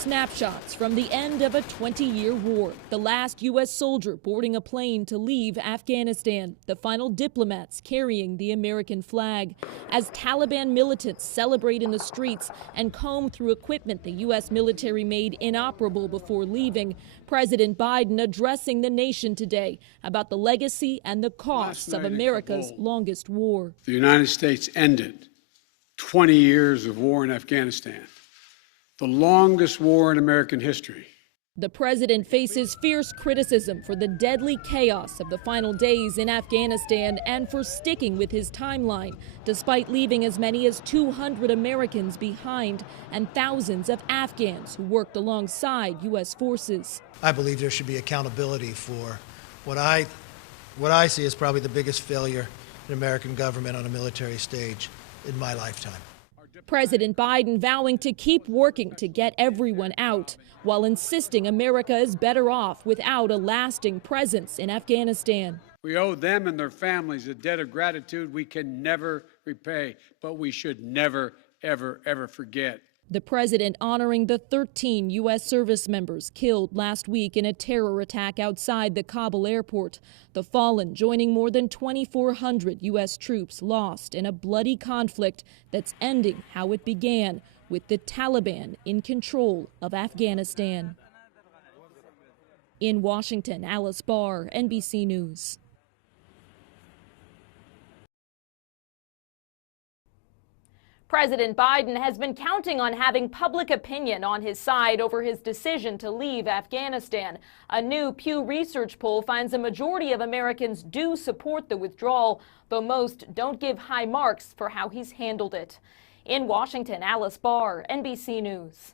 snapshots from the end of a 20-year war. The last U.S. soldier boarding a plane to leave Afghanistan. The final diplomats carrying the American flag. As Taliban militants celebrate in the streets and comb through equipment the U.S. military made inoperable before leaving, President Biden addressing the nation today about the legacy and the costs of America's longest war. The United States ended 20 years of war in Afghanistan, the longest war in American history. The president faces fierce criticism for the deadly chaos of the final days in Afghanistan and for sticking with his timeline, despite leaving as many as 200 Americans behind and thousands of Afghans who worked alongside U.S. forces. I believe there should be accountability for what I see as probably the biggest failure in American government on a military stage in my lifetime. President Biden vowing to keep working to get everyone out, while insisting America is better off without a lasting presence in Afghanistan. We owe them and their families a debt of gratitude we can never repay, but we should never, ever, ever forget. The president honoring the 13 U.S. service members killed last week in a terror attack outside the Kabul airport. The fallen joining more than 2,400 U.S. troops lost in a bloody conflict that's ending how it began, with the Taliban in control of Afghanistan. In Washington, Alice Barr, NBC News. President Biden has been counting on having public opinion on his side over his decision to leave Afghanistan. A new Pew Research poll finds a majority of Americans do support the withdrawal, though most don't give high marks for how he's handled it. In Washington, Alice Barr, NBC News.